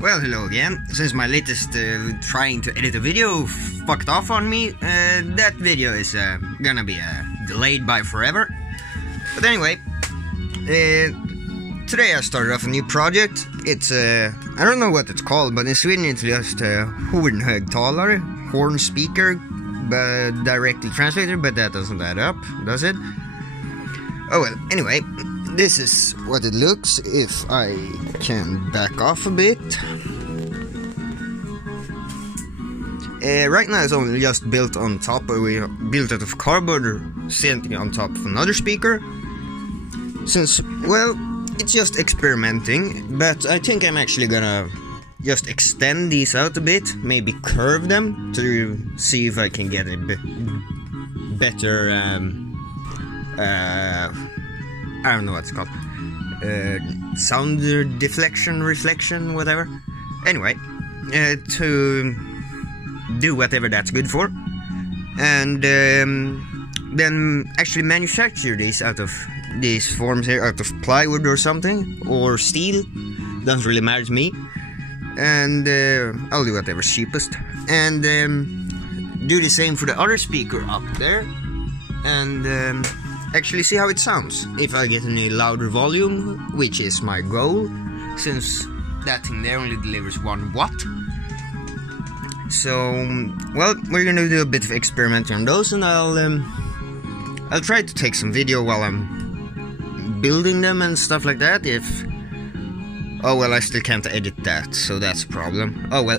Well, hello again. Since my latest trying to edit a video fucked off on me, that video is gonna be delayed by forever. But anyway, today I started off a new project. It's I don't know what it's called, but in Sweden it's just hornhögtalare, horn speaker, but directly translated, but that doesn't add up, does it? Oh well, anyway, this is what it looks if I can back off a bit. Right now it's only just built on top, we built out of cardboard or sitting on top of another speaker. Since, well, it's just experimenting, but I think I'm actually gonna just extend these out a bit, maybe curve them to see if I can get a bit better, I don't know what it's called, sound deflection, reflection, whatever. Anyway, to do whatever that's good for, and then actually manufacture these out of these forms here, out of plywood or something, or steel, doesn't really matter to me, and I'll do whatever's cheapest, and do the same for the other speaker up there, and actually see how it sounds, if I get any louder volume, which is my goal, since that thing there only delivers 1 watt. So, well, we're gonna do a bit of experimenting on those, and I'll try to take some video while I'm building them and stuff like that. If, oh well, I still can't edit that, so that's a problem. Oh well,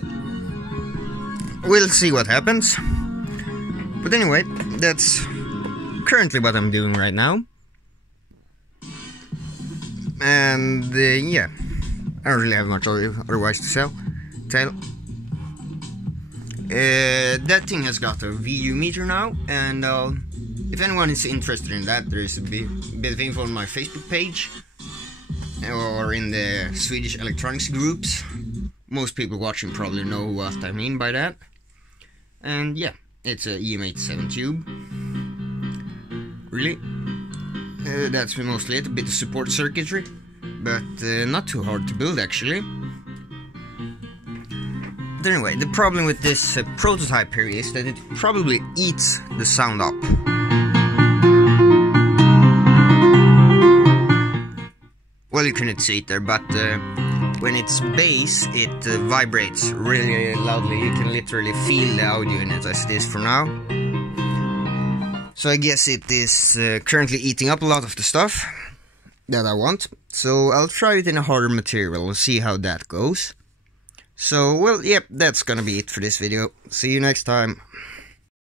we'll see what happens. But anyway, that's currently what I'm doing right now, and yeah, I don't really have much otherwise to tell. That thing has got a VU meter now, and if anyone is interested in that, there is a bit of info on my Facebook page or in the Swedish electronics groups. Most people watching probably know what I mean by that. And yeah, it's a EM87 tube. Really, that's mostly it. A bit of support circuitry, but not too hard to build actually. But anyway, the problem with this prototype here is that it probably eats the sound up. Well, you couldn't see it there, but when it's bass, it vibrates really loudly. You can literally feel the audio in it as it is for now. So I guess it is currently eating up a lot of the stuff that I want. So I'll try it in a harder material and see how that goes. So, well, yep, that's gonna be it for this video. See you next time.